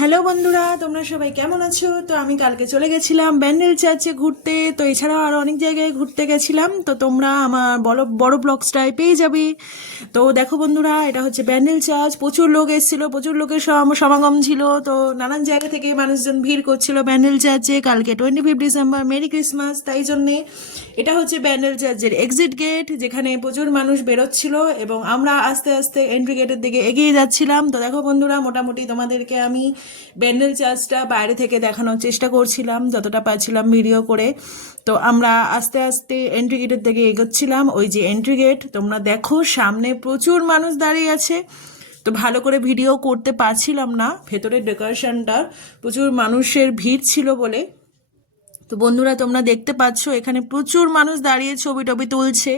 Hello বন্ধুরা, তোমরা সবাই কেমন আছো? তো আমি কালকে চলে গেছিলাম ব্যান্ডেল চার্চে ঘুরতে। তো এছাড়াও আরও অনেক জায়গায় ঘুরতে গেছিলাম। তো তোমরা আমার বড় বড় ব্লগসটাই পেয়ে যাবে। তো দেখো বন্ধুরা, এটা হচ্ছে ব্যান্ডেল চার্চ। প্রচুর লোক এসেছিল, প্রচুর লোকের সমাগম ছিল। তো নানান জায়গা থেকে মানুষজন ভিড় করছিল ব্যান্ডেল চার্চে। কালকে 25 ডিসেম্বর, মেরি ক্রিসমাস। তাই জন্যে এটা হচ্ছে ব্যান্ডেল চার্চের এক্সিট গেট, যেখানে প্রচুর মানুষ বেরোচ্ছিল এবং আমরা আস্তে আস্তে এন্ট্রি গেটের দিকে এগিয়ে যাচ্ছিলাম। তো দেখো বন্ধুরা, মোটামুটি তোমাদেরকে আমি ব্যান্ডেল চার্চটা বাইরে থেকে দেখানোর চেষ্টা করছিলাম যতটা পারছিলাম ভিডিও করে। তো আমরা আস্তে আস্তে এন্ট্রি গেটের দিকে এগোচ্ছিলাম। ওই যে এন্ট্রি গেট, তোমরা দেখো সামনে প্রচুর মানুষ দাঁড়িয়ে আছে। তো ভালো করে ভিডিও করতে পারছিলাম না, ভেতরের ডেকোরেশনটার প্রচুর মানুষের ভিড় ছিল বলে। তো বন্ধুরা, তোমরা দেখতে পাচ্ছ এখানে প্রচুর মানুষ দাঁড়িয়ে ছবি টবি তুলছে।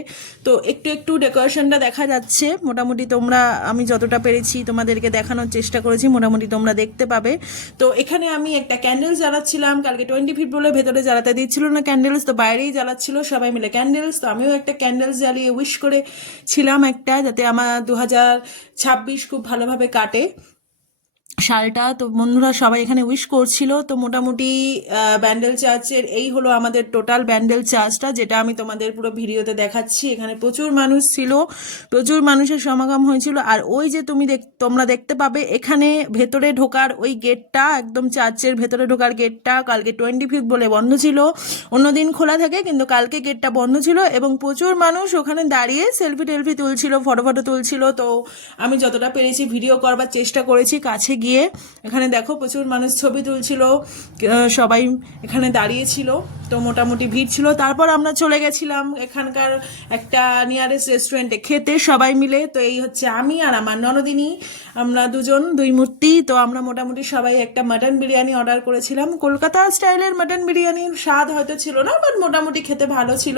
তো একটু একটু ডেকোরেশনটা দেখা যাচ্ছে। মোটামুটি তোমরা, আমি যতটা পেরেছি তোমাদেরকে দেখানোর চেষ্টা করেছি, মোটামুটি তোমরা দেখতে পাবে। তো এখানে আমি একটা ক্যান্ডেলস জ্বালাচ্ছিলাম। কালকে 25 বলে ভেতরে জ্বালাতে দিচ্ছিল না ক্যান্ডেলস, তো বাইরেই জ্বালাচ্ছিল সবাই মিলে ক্যান্ডেলস। তো আমিও একটা ক্যান্ডেলস জ্বালিয়ে উইশ করেছিলাম একটা, যাতে আমার 2026 খুব ভালোভাবে কাটে সালটা। তো বন্ধুরা সবাই এখানে উইশ করছিল। তো মোটামুটি ব্যান্ডেল চার্চের এই হলো আমাদের টোটাল ব্যান্ডেল চার্চটা, যেটা আমি তোমাদের পুরো ভিডিওতে দেখাচ্ছি। এখানে প্রচুর মানুষ ছিল, প্রচুর মানুষের সমাগম হয়েছিল। আর ওই যে তোমরা দেখতে পাবে এখানে ভেতরে ঢোকার ওই গেটটা, একদম চার্চের ভেতরে ঢোকার গেটটা কালকে 25 বলে বন্ধ ছিল। অন্যদিন খোলা থাকে, কিন্তু কালকে গেটটা বন্ধ ছিল এবং প্রচুর মানুষ ওখানে দাঁড়িয়ে সেলফি টেলফি তুলছিল, ফটো তুলছিল। তো আমি যতটা পেরেছি ভিডিও করবার চেষ্টা করেছি কাছে গিয়ে। এখানে দেখো প্রচুর মানুষ ছবি তুলছিল, সবাই এখানে দাঁড়িয়েছিল। তো মোটামুটি ভিড় ছিল। তারপর আমরা চলে গেছিলাম এখানকার একটা নিয়ারেস্ট রেস্টুরেন্টে খেতে সবাই মিলে। তো এই হচ্ছে আমি আর আমার ননদিনী, আমরা দুই মূর্তি। তো আমরা মোটামুটি সবাই একটা মাটন বিরিয়ানি অর্ডার করেছিলাম। কলকাতা স্টাইলের মাটন বিরিয়ানির স্বাদ হয়তো ছিল না, বাট মোটামুটি খেতে ভালো ছিল।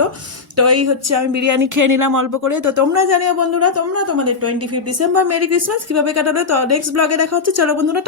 তো এই হচ্ছে, আমি বিরিয়ানি খেয়ে নিলাম অল্প করে। তো তোমরা জানিও বন্ধুরা, তোমরা তোমাদের 25 ডিসেম্বর মেরি ক্রিসমাস কিভাবে কাটালে। তো নেক্সট ব্লগে দেখা হচ্ছে। চলো বন্ধুরা।